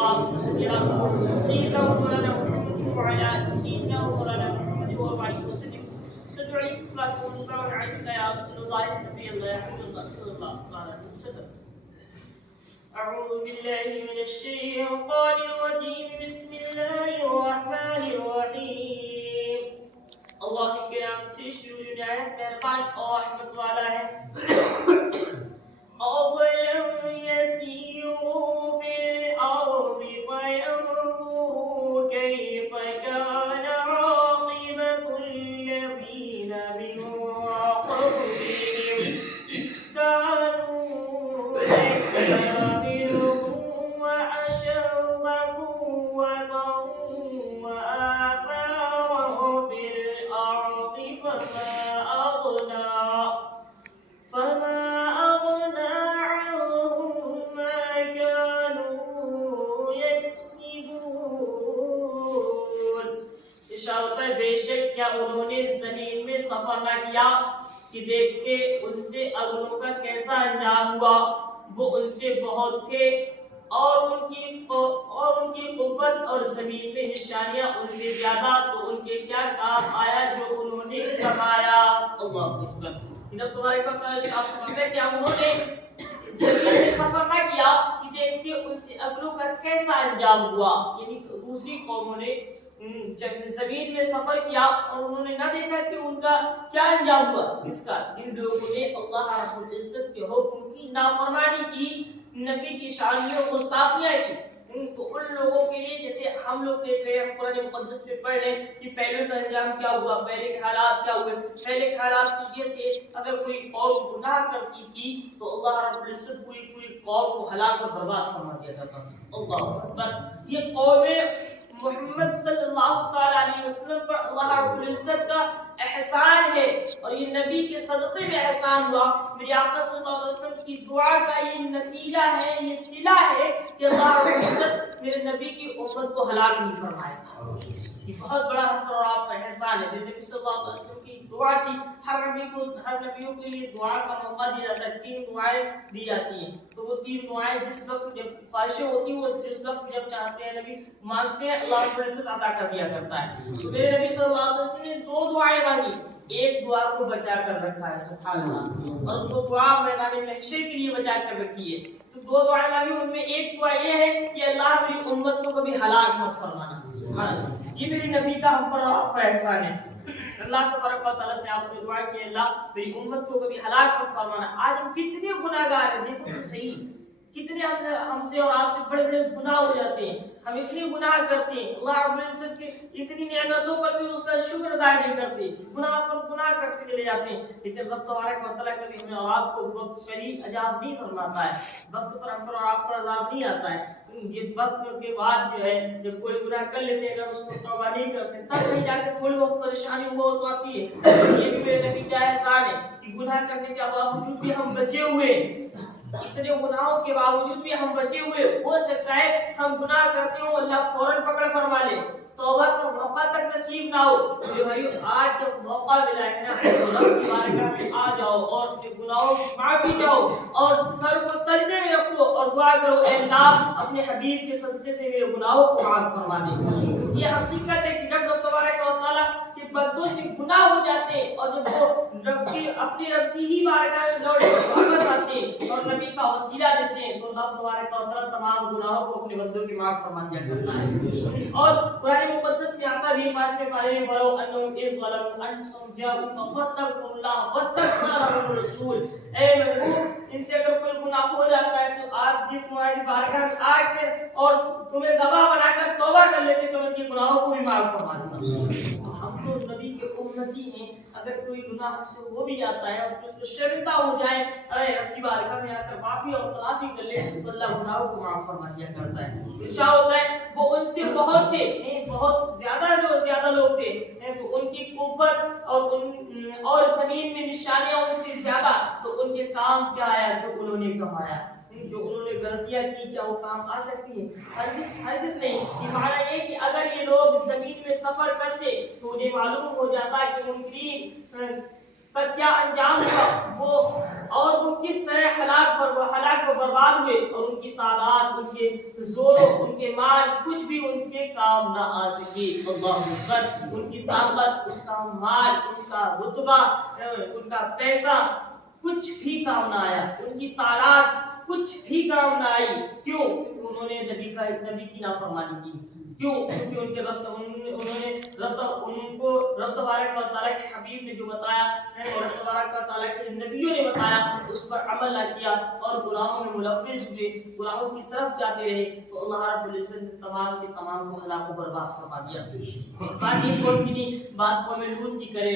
اللهم صل على سيدنا مولانا محمد وعلى سيدنا مولانا محمد وعلى وسلم. صلوا عليه الصلاة والسلام عليك يا رسول الله النبي الله حبيب الله صلى الله عليه وسلم. أعوذ بالله من الشيطان الرجيم. بسم الله الرحمن الرحيم. اللہ کے کرام سے شروع نہایت مہربان اور رحمت والا ہے. أَوَلَمْ يَسِيرُوا فِي الْأَرْضِ فَيَنظُرُوا كَيْفَ كَانَ عَاقِبَةُ الَّذِينَ مِن قَبْلِهِمْ كَانُوا أَكْثَرَ مِنْهُمْ وَأَشَدَّ قُوَّةً وَآثَارًا فِي الْأَرْضِ فَمَا أَغْنَىٰ عَنْهُم مَّا كَانُوا يَكْسِبُونَ. ارشاد ہوتا ہے بے شک کیا انہوں نے زمین میں سفر نہ کیا کہ دیکھتے ان سے اگلوں کا کیسا انجام ہوا. وہ ان سے بہت تھے اور ان کی قوت اور زمین میں نشانیاں ان سے زیادہ, تو ان کے کیا کام آیا جو انہوں نے کمایا. اللہ اکبر. جب تمہارے پاس شاپ ہے کہ انہوں نے زمین میں سفر نہ کیا کہ دیکھتے ان سے اگلوں کا کیسا انجام ہوا. یعنی دوسری قوموں نے زمین میں سفر کیا اور انہوں نے نہ دیکھا کہ ان کا کیا انجام ہوا. اس کا ان لوگوں نے اللہ رب العزت کے حکم کی نافرمانی کی, نبی کی شان میں گستاخیاں کی. تو ان لوگوں کے لیے جیسے ہم لوگ دیکھ رہے ہیں قرآن مقدس میں پڑھ رہے ہیں کہ پہلے کا انجام کیا ہوا, پہلے کے حالات کیا ہوئے. پہلے کے حالات تو یہ تھے اگر کوئی قوم گناہ کرتی تھی تو اللہ رب العزت پوری قوم کو ہلاک اور برباد فرما دیا کرتا تھا. اللہ اکبر. یہ قوم محمد صلی اللہ علیہ وسلم پر اللہ رب العزت کا احسان ہے اور یہ نبی کے صدقے میں احسان ہوا. میرے آقا صلی اللہ علیہ وسلم کی دعا کا یہ نتیجہ ہے, یہ صلہ ہے کہ اللہ رب العزت میرے نبی کی امت کو ہلاک نہیں فرمائے. یہ بہت بڑا اور آپ کا احسان ہے. نبی صلی اللہ علیہ وسلم کی دعا تھی. ہر نبیوں کے لیے دعا کا موقع دیا جاتا ہے, 3 دعائیں دی جاتی ہیں. تو وہ 3 دعائیں جس وقت جب خواہشیں ہوتی ہیں, وہ جس وقت جب چاہتے ہیں نبی مانگتے ہیں, اللہ رب العزت عطا کر دیا کرتا ہے. تو میرے نبی صلی اللہ علیہ وسلم نے 2 دعائیں مانگی, ایک دعا کو بچا کر رکھا ہے سبحان اللہ, اور وہ دعا میدان محشر کے لیے بچا کر رکھی ہے. تو 2 دعائیں مانگی, ان میں ایک دعا یہ ہے کہ اللہ میری امت کو کبھی ہلاک مت فرمانا. سبحان اللہ. یہ میری نبی کا ہم پر آپ کا احسان ہے. اللہ تبارک و تعالیٰ سے آپ نے دعا کی اللہ میری امت کو کبھی ہلاک مت فرمانا. آج ہم کتنے گناہگار ہیں, دیکھو تو صحیح, کتنے ہم سے اور آپ سے بڑے بڑے گناہ ہو جاتے ہیں. ہم اتنے گناہ کرتے ہیں, اللہ رب العزت کے اتنی نعمتوں پر بھی اس کا شکر ظاہر نہیں کرتے, گناہ پر گناہ کرتے چلے جاتے ہیں. لیکن رب تبارک و تعالیٰ کبھی ہمیں اور آپ کو وقت پر ہی عذاب نہیں فرماتا ہے, وقت پر ہم پر اور آپ پر عذاب نہیں آتا ہے. یہ وقت کے بعد جو ہے جب کوئی گناہ کر لیتے ہیں, اگر اس کو توبہ نہیں کرتے تب کہیں جا کے تھوڑی بہت پریشانی ہوا تو آتی ہے. یہ بھی میرے نبی کا احسان ہے کہ گناہ کرنے کے باوجود بھی ہم بچے ہوئے, اتنے گناہوں کے باوجود بھی ہم بچے ہوئے. ہو سکتا ہے ہم گناہ کرتے ہوں, اللہ فوراً پکڑ فرما لے, توبہ کا موقع تک نصیب نہ ہو. میرے بھائیو آج جب موقع ملا ہے نا, تو رب کی بارگاہ میں آ جاؤ اور اپنے گناہوں کی معافی چاہو اور سر کو سجدے میں رکھو اور دعا کرو, اے اللہ اپنے حبیب کے صدقے سے میرے گناہوں کو معاف فرما دے. یہ حقیقت ہے کہ جب رب تبارک و تعالیٰ کے بندوں سے گناہ ہو جاتے ہیں اور جب وہ اپنی رب کی ہی بارگاہ میں لوٹ واپس آتے ہیں اور نبی کا وسیلہ دیتے ہیں, تو رب تبارک و تعالیٰ تمام گناہوں کو اپنے بندوں کی معاف فرما دیا کرتا ہے. اور قرآن مقدس میں آتا بھی 5ویں پارے میں پڑھو انہم اذ ظلموا انفسهم جاءوک فاستغفروا اللہ واستغفر لهم الرسول. اے محبوب, ان سے اگر کوئی گناہ ہو جاتا ہے تو آپ جب تمہاری بارگاہ میں آ کے اور تمہیں گواہ بنا کر توبہ کر لیتے تو ان کے گناہوں کو بھی معاف فرما دیتا. ہم تو نبی کے امتی ہیں, اگر کوئی گناہ ہم سے ہو بھی جاتا ہے اور تو شرمندہ ہو جائے, ارے رب کی بارگاہ میں آ کر معافی اور تلافی کر لے تو اللہ گناہوں کو معاف فرما دیا کرتا ہے. ارشاد ہوتا ہے وہ ان سے بہت تھے, بہت زیادہ لوگ تھے, تو ان کی قوت اور زمین میں نشانیاں ان سے زیادہ, تو ان کے کام کیا آیا جو انہوں نے کمایا. جو انہوں نے غلطیاں کی کیا وہ کام آ سکتی ہے؟ ہرگز نہیں. یہ معنی یہ کہ اگر یہ لوگ زمین میں سفر کرتے تو انہیں معلوم ہو جاتا کہ منکرین کا کیا انجام ہوا، وہ کس طرح ہلاک و برباد ہوئے، اور ان کی تعداد، ان کے زور، ان کے مال کچھ بھی ان کے کام نہ آ سکے۔ اللہ اکبر، ان کی طاقت، ان کا مال، ان کا رتبہ، ان کا پیسہ کچھ بھی کام نہ آیا، ان کی تعداد کچھ بھی کام نہ آئی۔ کیوں؟ کیونکہ انہوں نے نبی کی نافرمانی کی۔ کیوں؟ کیونکہ ان کے رب تبارک و تعالیٰ کے حبیب نے جو بتایا، رب تبارک و تعالیٰ کے نبیوں نے بتایا، اس پر عمل نہ کیا اور گناہوں میں ملوث ہوئے، گناہوں کی طرف جاتے رہے، تو اللہ رب العزت نے تمام کے تمام کو ہلاک و برباد فرما دیا۔ بات ایک قوم کی نہیں، بات قوم لوط کی کرے،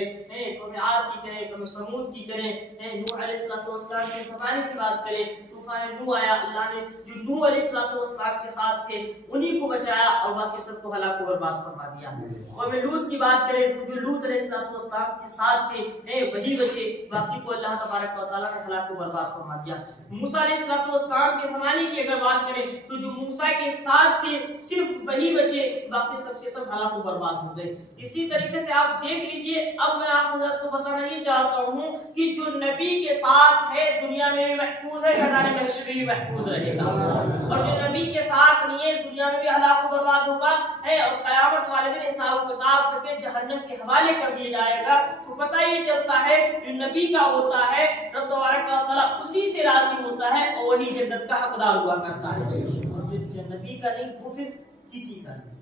قوم عاد کی کرے، قوم ثمود کی کرے، نوح علیہ السلام کے زمانے کی بات کرے، طوفان نوح آیا، اللہ نے جو نوح علیہ السلام کے ساتھ تھے انہی کو بچایا اور باقی سب کو ہلاک و برباد فرما دیا۔ قوم لوط کی بات کریں تو جو لوط علیہ السلام کے ساتھ تھے وہی بچے، باقی کو اللہ تبارک و تعالیٰ نے ہلاک و برباد فرما دیا۔ موسیٰ علیہ السلام کے زمانے کی اگر بات کریں تو جو موسیٰ کے ساتھ تھے صرف وہی بچے، باقی سب کے سب ہلاک و برباد ہو گئے۔ اسی طریقے سے آپ دیکھ لیجئے، اب میں آپ حضرت کو بتانا یہ چاہتا ہوں کہ جو نبی کے ساتھ ہے دنیا میں بھی محفوظ ہے، میدان محشر میں بھی محفوظ رہے گا، اور جو نبی کے ساتھ نہیں ہے دنیا میں بھی ہلاک و برباد ہوگا اور قیامت والے دن حساب و کتاب کر کے جہنم کے حوالے کر دیا جائے گا۔ تو پتہ یہ چلتا ہے جو نبی کا ہوتا ہے رب تبارک و تعالیٰ اسی سے راضی ہوتا ہے اور وہی جنت کا حقدار ہوا کرتا ہے، اور جو نبی کا نہیں وہ پھر کسی کا نہیں،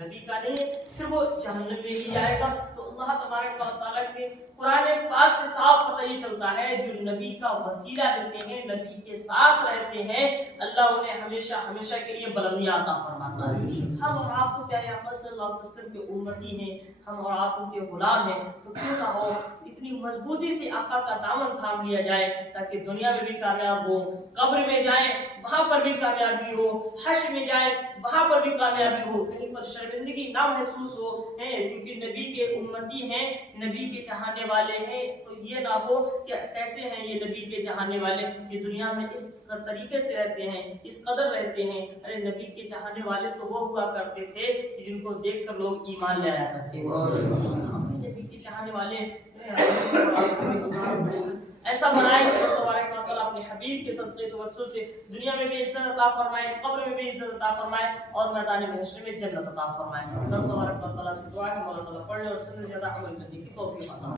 نبی کا نہیں ہے پھر وہ جہنم میں ہی جائے گا۔ تو اللہ تبارک و تعالیٰ کے قرآن پاک سے صاف پتہ یہ چلتا ہے جو نبی کا وسیلہ دیتے ہیں، نبی کے ساتھ رہتے ہیں، اللہ انہیں ہمیشہ ہمیشہ کے لیے بلندی عطا فرماتا ہے۔ ہم اور آپ تو پیارے آقا صلی اللہ علیہ وسلم کے امتی ہیں، ہم اور آپ ان کے غلام ہیں، تو کیوں نہ ہو اتنی مضبوطی سے آقا کا دامن تھام لیا جائے تاکہ دنیا میں بھی کامیاب ہو، قبر میں جائیں وہاں پر بھی کامیابی ہو، حشر میں جائیں وہاں پر بھی کامیابی ہو، کہیں پر شرمندگی نہ محسوس ہو، کیونکہ نبی کے امتی ہیں، نبی کے چاہنے والے ہیں، تو یہ نہ ہو کہ کیسے ہیں یہ نبی کے چاہنے والے، یہ دنیا میں اس طریقے سے رہتے ہیں، اس قدر رہتے ہیں۔ ارے نبی کے چاہنے والے تو وہ ہوا کرتے تھے جن کو دیکھ کر لوگ ایمان لے آیا کرتے تھے۔ نبی کے چاہنے والے ایسا بنائے کہ اللہ تبارک و تعالیٰ اپنے حبیب کے صدقے توسل سے دنیا میں بھی عزت عطا فرمائے، قبر میں بھی عزت عطا فرمائے، اور میدان محشر میں جنت عطا فرمائے۔ اللہ تبارک و تعالیٰ سے دعا ہے مولا تعالیٰ پڑھنے اور سننے سے زیادہ عمل کرنے کی توفیق عطا